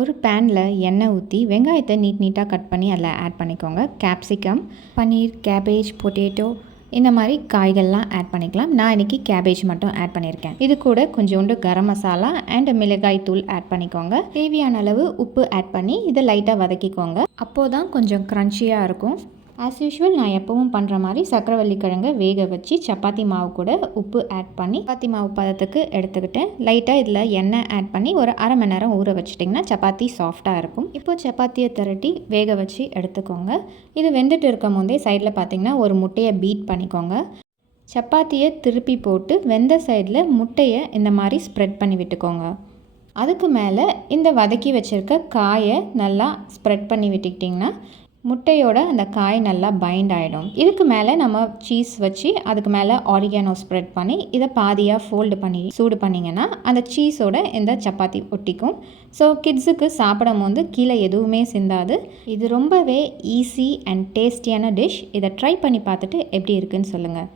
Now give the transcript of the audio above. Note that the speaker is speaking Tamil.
ஒரு பேனில் எண்ணெய் ஊற்றி வெங்காயத்தை நீட்டாக கட் பண்ணி அதில் ஆட் பண்ணிக்கோங்க. கேப்சிகம், பன்னீர், கேபேஜ், பொட்டேட்டோ இந்த மாதிரி காய்கள்லாம் ஆட் பண்ணிக்கலாம். நான் இன்றைக்கி கேபேஜ் மட்டும் ஆட் பண்ணியிருக்கேன். இது கூட கொஞ்சோண்டு கரம் மசாலா அண்ட் மிளகாய் தூள் ஆட் பண்ணிக்கோங்க. தேவையான அளவு உப்பு ஆட் பண்ணி இதை லைட்டாக வதக்கிக்கோங்க. அப்போது தான் கொஞ்சம் க்ரன்ச்சியாக இருக்கும். ஆஸ் யூஷுவல் நான் எப்பவும் பண்ணுற மாதிரி சக்கரவள்ளி கிழங்கை வேக வச்சு சப்பாத்தி மாவு கூட உப்பு ஆட் பண்ணி சப்பாத்தி மாவு பதத்துக்கு எடுத்துக்கிட்டேன். லைட்டாக இதில் எண்ணெய் ஆட் பண்ணி ஒரு அரை மணி நேரம் ஊற வச்சிட்டிங்கன்னா சப்பாத்தி சாஃப்டாக இருக்கும். இப்போ சப்பாத்தியை திரட்டி வேக வச்சு எடுத்துக்கோங்க. இது வெந்துட்டு இருக்கும் போதே சைடில் பார்த்திங்கன்னா ஒரு முட்டையை பீட் பண்ணிக்கோங்க. சப்பாத்தியை திருப்பி போட்டு வெந்த சைடில் முட்டையை இந்த மாதிரி ஸ்ப்ரெட் பண்ணி விட்டுக்கோங்க. அதுக்கு மேலே இந்த வதக்கி வச்சுருக்க காயை நல்லா ஸ்ப்ரெட் பண்ணி விட்டுக்கிட்டிங்கன்னா முட்டையோட அந்த காய் நல்லா பைண்ட் ஆகிடும். இதுக்கு மேலே நம்ம சீஸ் வச்சு அதுக்கு மேலே ஆரிகானோ ஸ்ப்ரெட் பண்ணி இதை பாதியாக ஃபோல்டு பண்ணி சூடு பண்ணிங்கன்னா அந்த சீஸோட இந்த சப்பாத்தி ஒட்டிக்கும். ஸோ கிட்ஸுக்கு சாப்பிடும் போது கீழே எதுவுமே சிந்தாது. இது ரொம்பவே ஈஸி அண்ட் டேஸ்டியான டிஷ். இதை ட்ரை பண்ணி பார்த்துட்டு எப்படி இருக்குன்னு சொல்லுங்கள்.